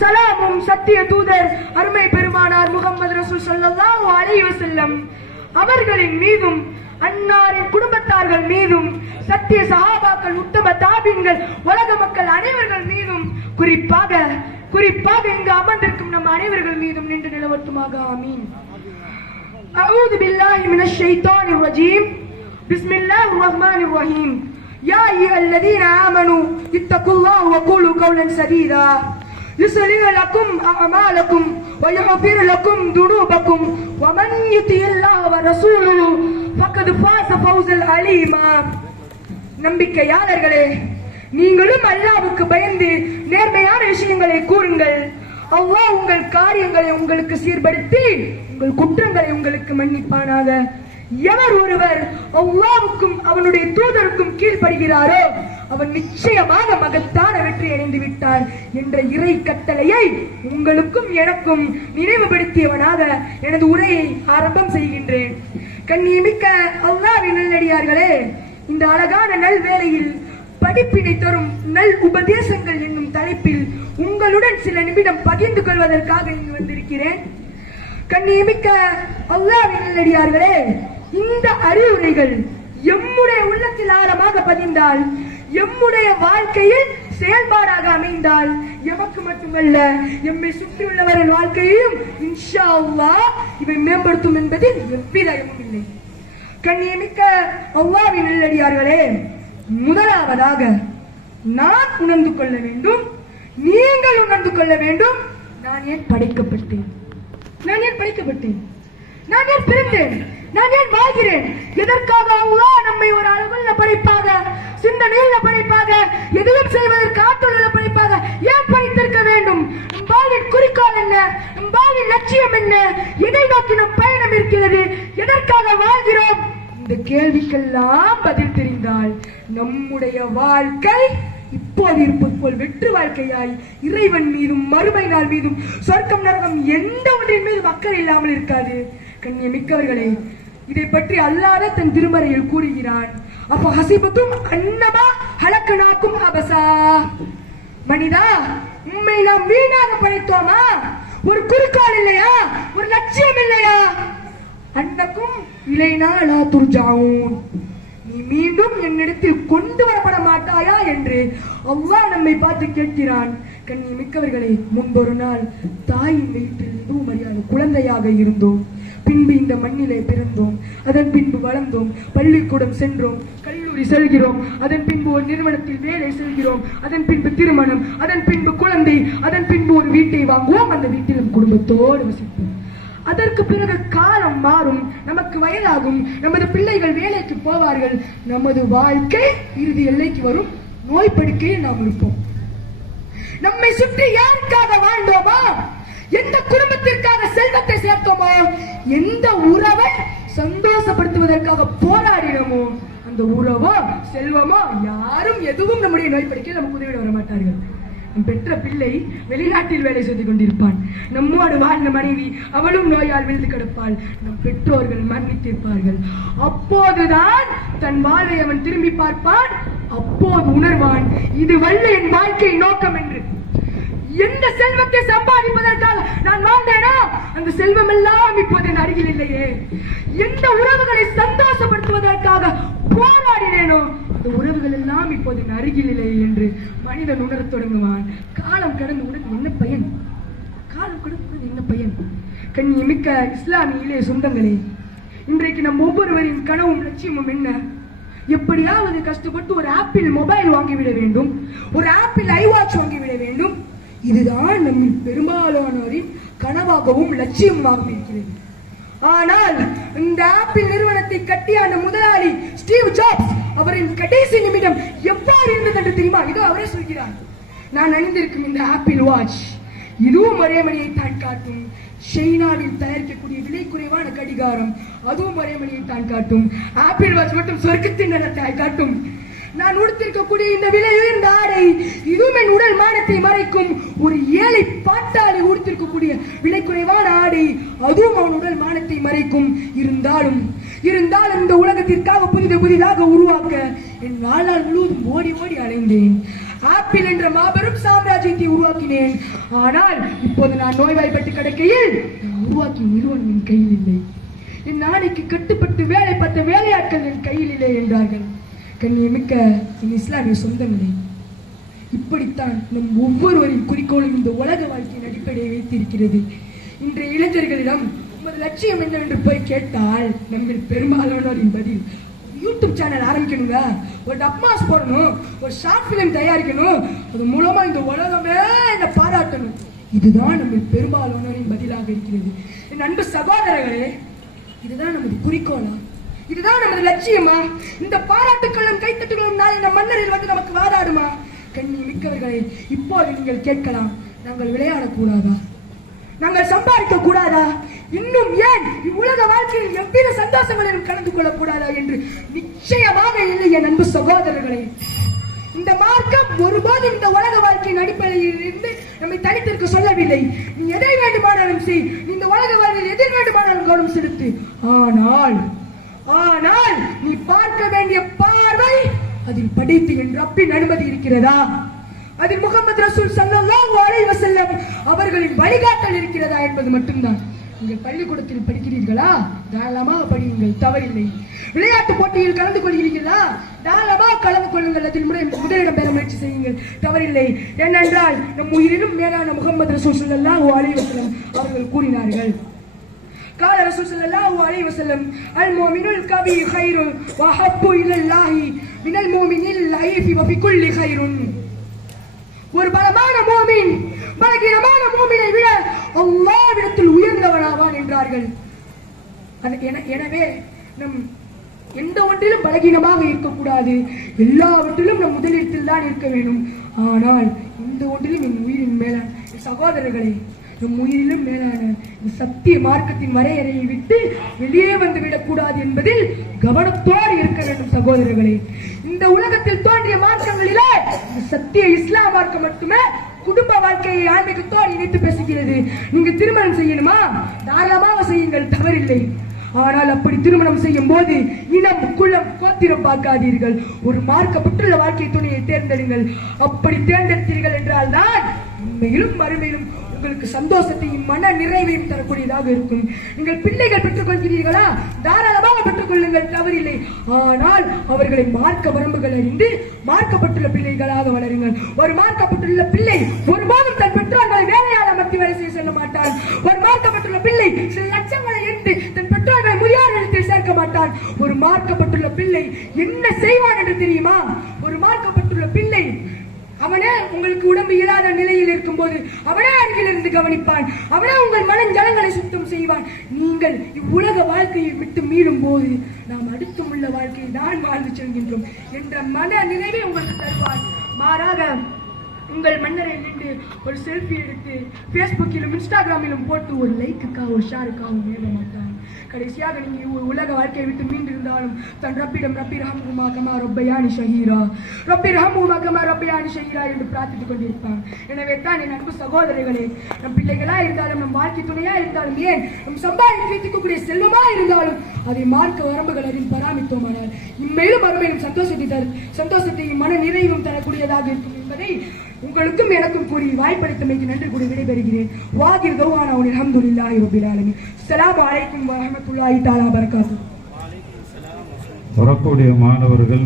சலாமும் சத்திய தூதர் அருமை பெருமானார் முகமது ரசூல் ஸல்லல்லாஹு அலைஹி வஸல்லம் அவர்களின் மீதும் அன்னாரின் குடும்பத்தார்கள் மீதும் சத்திய சஹாபாக்கள் உத்தம தாபீன்கள் உலக மக்கள் அனைவர்கள் மீதும் குறிப்பாக குறிப்பாக இங்கு அமர்ந்திருக்கும் நம் அனைவர்கள் மீதும் நின்று நிலவட்டுமாக ஆமீன் أعوذ بالله من الشيطان الرجيم بسم الله الرحمن الرحيم يا أيها الذين آمنوا اتقوا الله وقولوا قولا سديدا يصلح لكم أعمالكم ويغفر لكم ذنوبكم ومن يطع الله ورسوله فقد فاز فوزا عليما நம்பிக்கையாளர்களே நீங்களும் அல்லாவுக்கு பயந்து நேர்மையான விஷயங்களை கூறுங்கள் அல்லாஹ் உங்கள் காரியங்களை உங்களுக்கு சீர்படுத்தி உங்கள் குற்றங்களை உங்களுக்கு மன்னிப்பானாக எவர் ஒருவர் அல்லாவுக்கும் அவனுடைய தூதருக்கும் கீழ்ப்படுகிறாரோ அவன் நிச்சயமாக மகத்தான வெற்றி அடைந்து விட்டார் என்ற இறை கட்டளையை உங்களுக்கும் எனக்கும் நினைவுபடுத்தியவனாக எனது உரையை ஆரம்பம் செய்கின்றேன். கண்ணியமிக்க அல்லாவின் நல்லடியார்களே இந்த அழகான நல் வேளையில் படிப்பினை தரும் நல் உபதேசங்கள் என்னும் தலைப்பில் உங்களுடன் சில நிமிடம் பகிர்ந்து கொள்வதற்காக இங்கு வந்திருக்கிறேன். கண்ணியமிக்க அல்லாவின் நல்லடியார்களே இந்த அறிவுரைகள் எம்முடைய உள்ளத்தில் ஆழமாக பதிந்தால் எம்முடைய வாழ்க்கையில் செயல்பாடாக அமைந்தால் எமக்கு மட்டுமல்ல எம்மை சுற்றியுள்ளவரின் வாழ்க்கையையும் இன்ஷா அல்லாஹ் இவை மேம்படுத்தும் என்பதில் எவ்வித இல்லை. கண்ணியமிக்க அவ்வாவின் நல்லடியார்களே முதலாவதாக நான் உணர்ந்து கொள்ள வேண்டும் நீங்கள் உணர்ந்து கொள்ள வேண்டும் நான் ஏன் படைக்கப்பட்டேன்? நான் ஏன் படைக்கப்பட்டேன்? நான் ஏன் பிறந்தேன்? நான் ஏன் வாழ்கிறேன்? எதற்காக அல்லாஹ் நம்மை ஒரு அளவுள்ள படைப்பாக சிந்தனையுள்ள படைப்பாக எதுவும் செய்வதற்கு ஆற்றல் படைப்பாக ஏன் படைத்திருக்க வேண்டும்? நம் வாழ்வின் குறிக்கோள் என்ன? நம் வாழ்வின் லட்சியம் என்ன? எதை நோக்கி நம் பயணம் இருக்கிறது? எதற்காக வாழ்கிறோம்? இந்த கேள்விக்கெல்லாம் பதில் தெரிந்தால் நம்முடைய வாழ்க்கை இப்போது இருப்பது போல் வெற்று வாழ்க்கையாய் இறைவன் மீதும் மறுமை நாள் மீதும் சொர்க்கம் நரகம் எந்த ஒன்றின் மீதும் அக்கறை இல்லாமல் இருக்காது. கண்ணியமிக்கவர்களே இதை பற்றி அல்லாத தன் திருமறையில் கூறுகிறான். அப்ப ஹசிபத்தும் அன்னமா ஹலக்கனாக்கும் அபசா மனிதா உண்மை நாம் வீணாக படைத்தோமா? ஒரு குறிக்கோள் இல்லையா? ஒரு லட்சியம் இல்லையா? அன்னக்கும் இலைனா லா துர்ஜாவும் நீ மீண்டும் என்னிடத்தில் கொண்டு வரப்பட மாட்டாயா என்று அவ்வா நம்மை பார்த்து கேட்கிறான். கண்ணி மிக்கவர்களை முன்பொரு நாள் தாயின் வயிற்றில் எதுவும் அறியாத குழந்தையாக இருந்தோம். பின்பு இந்த மண்ணிலே பிறந்தோம். அதன் பின்பு வளர்ந்தோம். பள்ளிக்கூடம் சென்றோம். கல்லூரி செல்கிறோம். அதன் பின்பு ஒரு நிறுவனத்தில் வேலை செல்கிறோம் அதன் பின்பு திருமணம். அதன் பின்பு குழந்தை. அதன் பின்பு ஒரு வீட்டை வாங்குவோம். அந்த வீட்டிலும் குடும்பத்தோடு வசிப்போம். அதற்கு பிறகு காலம் மாறும். நமக்கு வயதாகும். நமது பிள்ளைகள் வேலைக்கு போவார்கள். நமது வாழ்க்கை இறுதி எல்லைக்கு வரும். நோய் படுக்கையில் நாம் இருப்போம். நம்மை சுற்றி யாருக்காக வாழ்ந்தோமா? எந்த குடும்பத்திற்காக செல்வத்தை சேர்த்தோமோ எந்த உறவை சந்தோஷப்படுத்துவதற்காக போராடினோமோ அந்த உறவோ செல்வமோ யாரும் எதுவும் நம்முடைய நோய் படிக்க நமக்கு உதவிட வர மாட்டார்கள் நம் பெற்ற பிள்ளை வெளிநாட்டில் வேலை செய்து கொண்டிருப்பான். நம்மோடு வாழ்ந்த மனைவி அவளும் நோயால் விழுந்து கிடப்பாள். நம் பெற்றோர்கள் மன்னித்திருப்பார்கள். அப்போதுதான் தன் வாழ்வை அவன் திரும்பி பார்ப்பான். அப்போது உணர்வான் இது வல்ல என் வாழ்க்கை நோக்கம் என்று. எந்த செல்வத்தை சம்பாதிப்பதற்காக நான் வாழ்ந்தேனா? அந்த செல்வம் எல்லாம் இப்போது என் அருகில் இல்லையே. எந்த உறவுகளை சந்தோஷப்படுத்துவதற்காக போராடினேனோ அந்த உறவுகள் எல்லாம் இப்போது என் அருகில் இல்லையே என்று மனிதன் உணரத் தொடங்குவான். காலம் கடந்து உனக்கு என்ன பயன்? காலம் கடந்து என்ன பயன்? கண்ணி மிக்க இஸ்லாமியிலே சொந்தங்களே இன்றைக்கு நம் ஒவ்வொருவரின் கனவும் லட்சியமும் என்ன? எப்படியாவது கஷ்டப்பட்டு ஒரு ஆப்பிள் மொபைல் வாங்கிவிட வேண்டும் ஒரு ஆப்பிள் ஐ வாட்ச் வாங்கிவிட வேண்டும் இதுதான் நம்ம பெரும்பாலானோரின் கனவாகவும் லட்சியமாகவும் இருக்கிறது. ஆனால் இந்த ஆப்பிள் நிறுவனத்தை கட்டிய அந்த முதலாளி ஸ்டீவ் ஜாப்ஸ் அவரின் கடைசி நிமிடம் எவ்வாறு இருந்தது என்று தெரியுமா? இதோ அவரே சொல்கிறார். நான் அணிந்திருக்கும் இந்த ஆப்பிள் வாட்ச் இதுவும் மறைமணியை தான் காட்டும். சைனாவில் தயாரிக்கக்கூடிய விலை குறைவான கடிகாரம் அதுவும் மறைமணியை தான் காட்டும். ஆப்பிள் வாட்ச் மட்டும் சொர்க்கத்தின் நடத்தை காட்டும். நான் உடுத்திருக்கக்கூடிய இந்த விலை உயர்ந்த ஆடை இதுவும் என் உடல் மானத்தை மறைக்கும். ஒரு ஏழை பாட்டாளி உடுத்திருக்கக்கூடிய விலை குறைவான ஆடை அதுவும் அவன் உடல் மானத்தை மறைக்கும். இருந்தாலும் இருந்தாலும் இந்த உலகத்திற்காக புதிது புதிதாக உருவாக்க என் வாழ்நாள் முழுவதும் ஓடி ஓடி அலைந்தேன். ஆப்பிள் என்ற மாபெரும் சாம்ராஜ்யத்தை உருவாக்கினேன். ஆனால் இப்போது நான் நோய்வாய்ப்பட்டு கிடக்கையில் நான் உருவாக்கிய நிறுவனம் என் கையில் இல்லை. என் நாளைக்கு கட்டுப்பட்டு வேலை பார்த்த வேலையாட்கள் என் கையில் இல்லை என்றார்கள். கண்ணியமிக்க என் இஸ்லாமிய சொந்தங்களே இப்படித்தான் நம் ஒவ்வொருவரின் குறிக்கோளும் இந்த உலக வாழ்க்கையின் அடிப்படையை வைத்திருக்கிறது. இன்றைய இளைஞர்களிடம் உமது லட்சியம் என்னவென்று போய் கேட்டால் நம்ம பெரும்பாலானோரின் பதில் யூடியூப் சேனல் ஆரம்பிக்கணுங்க. ஒரு டப்மாஸ் போடணும் ஒரு ஷார்ட் ஃபிலிம் தயாரிக்கணும் அது மூலமா இந்த உலகமே என்னை பாராட்டணும். இதுதான் நம்ம பெரும்பாலானோரின் பதிலாக இருக்கிறது. என் அன்பு சகோதரர்களே இதுதான் நமது குறிக்கோளா? இதுதான் நமது லட்சியமா? இந்த பாராட்டுக்களும் கைத்தட்டுகளும் நாளை இந்த மன்னரில் வந்து நமக்கு வாதாடுமா? கண்ணி மிக்கவர்களே இப்போது நீங்கள் கேட்கலாம். நாங்கள் விளையாடக்கூடாதா? நாங்கள் சம்பாதிக்க கூடாதா இன்னும் ஏன் இவ்வுலக வாழ்க்கையில் எவ்வித சந்தோஷங்களிலும் கலந்து கொள்ளக்கூடாதா என்று நிச்சயமாக இல்லை என் அன்பு சகோதரர்களே. இந்த மார்க்கம் ஒருபோதும் இந்த உலக வாழ்க்கையின் அடிப்படையில் இருந்து நம்மை தனித்திருக்க சொல்லவில்லை. நீ எதை வேண்டுமானாலும் செய். இந்த உலக வாழ்க்கையில் எதை வேண்டுமானாலும் கவனம் செலுத்து. ஆனால் ஆனால் நீ அதில் படித்து என் ரப்பின் அனுமதி இருக்கிறதா அதில் முகமது ரசூல் ஸல்லல்லாஹு அலைஹி வஸல்லம் அவர்களின் வழிகாட்டல் இருக்கிறதா என்பது மட்டும்தான் நீங்கள் பள்ளிக்கூடத்தில் படிக்கிறீர்களா தாராளமாக படியுங்கள் தவறில்லை விளையாட்டு போட்டியில் கலந்து கொள்கிறீர்களா தாராளமாக கலந்து கொள்ளுங்கள் அதில் முதல் முதலிடம் பெற முயற்சி செய்யுங்கள் தவறில்லை ஏனென்றால் நம் உயிரினும் மேலான முகமது ரசூல் ஸல்லல்லாஹு அலைஹி வஸல்லம் அவர்கள் கூறினார்கள் قال رسول صلى الله عليه وسلم المؤمن القوي خير وحب الى الله من المؤمن الضعيف وفي كل خير ஒரு பலமான மோமின் பலகீனமான மோமினை விட அல்லாவிடத்தில் உயர்ந்தவனாவான் என்றார்கள் அது என- எனவே நம் எந்த ஒன்றிலும் பலகீனமாக இருக்கக்கூடாது எல்லாவற்றிலும் நம் முதலிடத்தில் தான் இருக்க வேண்டும் ஆனால் இந்த ஒன்றிலும் என் உயிரின் மேலான என் சகோதரர்களே நம் உயிரிலும் மேலான சத்திய மார்க்கத்தின் வரையறையை விட்டு வெளியே வந்து விடக்கூடாது என்பதில் கவனத்தோடு இருக்க வேண்டும் சகோதரர்களே. இந்த உலகத்தில் தோன்றிய மார்க்கங்களிலே சத்திய இஸ்லாம் மார்க்கம் மட்டுமே குடும்ப வாழ்க்கையை ஆன்மீகத்தோடு இணைத்து பேசுகிறது. நீங்க திருமணம் செய்யணுமா? தாராளமாக செய்யுங்கள் தவறில்லை. ஆனால் அப்படி திருமணம் செய்யும் போது இனம் குலம் கோத்திரம் பார்க்காதீர்கள். ஒரு மார்க்கப்பட்டுள்ள வாழ்க்கை துணையை தேர்ந்தெடுங்கள். அப்படி தேர்ந்தெடுத்தீர்கள் என்றால் தான் உண்மையிலும் மறுமையிலும் உங்களுக்கு சந்தோஷத்தையும் மன நிறைவையும் தரக்கூடியதாக இருக்கும். நீங்கள் பிள்ளைகள் பெற்றுக்கொள்கிறீர்களா? தாராளமாக பெற்றுக்கொள்ளுங்கள் தவறில்லை. ஆனால் அவர்களை மார்க்க வரம்புகள் அறிந்து மார்க்கப்பட்டுள்ள பிள்ளைகளாக வளருங்கள். ஒரு மார்க்கப்பட்டுள்ள பிள்ளை ஒருபோதும் தன் பெற்றோர்களை வேலையால் அமர்த்தி வேலை செய்ய செல்ல மாட்டான். ஒரு மார்க்கப்பட்டுள்ள பிள்ளை சில லட்சங்களை எடுத்து தன் பெற்றோர்களை முதியோர் நிலத்தில் சேர்க்க மாட்டான். ஒரு மார்க்கப்பட்டுள்ள பிள்ளை என்ன செய்வான் என்று தெரியுமா? ஒரு மார்க்கப்பட்ட அவனே உங்களுக்கு உடம்பு இயலாத நிலையில் இருக்கும்போது அவனே அருகில் இருந்து கவனிப்பான். அவனே உங்கள் மனஞ்சலங்களை சுத்தம் செய்வான். நீங்கள் இவ்வுலக வாழ்க்கையை விட்டு மீளும் போது நாம் அடுத்தும் உள்ள வாழ்க்கையை தான் வாழ்ந்து செல்கின்றோம் என்ற மன நினைவை உங்களுக்கு தருவார். மாறாக உங்கள் மன்னரை நின்று ஒரு செல்ஃபி எடுத்து ஃபேஸ்புக்கிலும் இன்ஸ்டாகிராமிலும் போட்டு ஒரு லைக்குக்காக ஒரு ஷேருக்காக மேல மாட்டான் கடைசியாக நீங்கள் உலக வாழ்க்கையை விட்டு மீண்டிருந்தாலும் தன் ரப்பிடம் ரப்பி ரஹமுமா கமா ரொப்பையானி ஷஹீரா. ரப்பி ரஹமுமா கமா ரொப்பையானி ஷஹீரா என்று பிரார்த்தித்துக் கொண்டிருப்பான் எனவே தான் என் அன்பு சகோதரிகளே நம் பிள்ளைகளாக இருந்தாலும் நம் வாழ்க்கை துணையாக இருந்தாலும் ஏன் நம் சம்பாதித்து வைத்துக்கக்கூடிய செல்வமா இருந்தாலும் அதை மார்க்க வரம்புகள் அறிந்து பராமரித்தோமானால் இம்மையிலும் மறுமையிலும் சந்தோஷத்தை தரு சந்தோஷத்தையும் மன நிறைவும் தரக்கூடியதாக இருக்கும் என்பதை உங்களுக்கும் எனக்கும் கூறி வாய்ப்பளித்தமைக்கு நன்றி கூறி விடைபெறுகிறேன். வாகிர் கௌவானா உனில் அஹமதுல்லாஹி ரப்பில் ஆலமீன். அஸ்ஸலாமு அலைக்கும் வரஹமத்துல்லாஹி தஆலா பரகாத்துஹு வரக்கூடிய மாணவர்கள்